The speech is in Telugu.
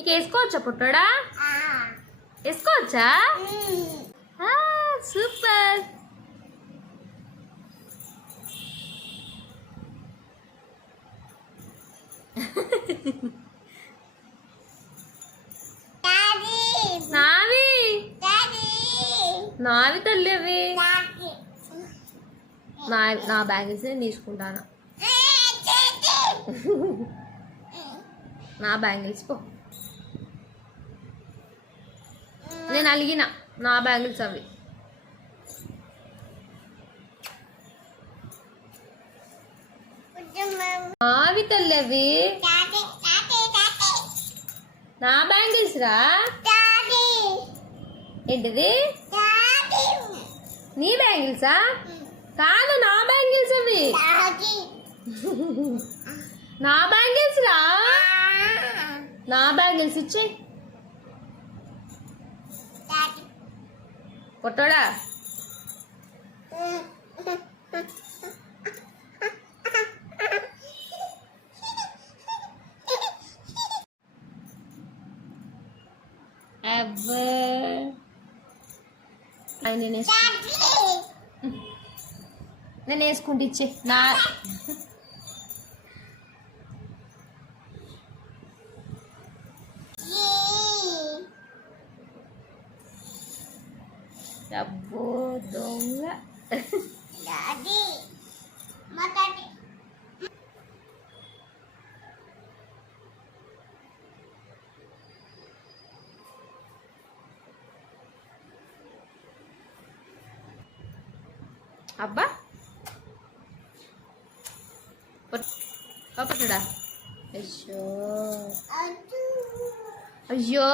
నీకు వేసుకోవచ్చా పుట్టడా? వేసుకోవచ్చా? సూపర్. నావి నావి తల్లి అవి నా బ్యాంగిల్స్ నేను తీసుకుంటాను. నా బ్యాంగిల్స్ పో, నేను అలిగిన నా బ్యాంగిల్స్ అవి. నావి తల్లి అవి నా బ్యాంగిల్స్ రా. ఏంటిది? నీ బ్యాంగిల్సా? కాదు నా బ్యాంగిల్స్ అవి. నా బ్యాంగిల్స్ రా. నా బ్యాంగిల్స్ ఇచ్చి పొట్టోడా. నేను వేసుకుంటే ఇచ్చే నా అబ్బో దొంగ. అబ్బా పట్టుడా. అయ్యో అయ్యో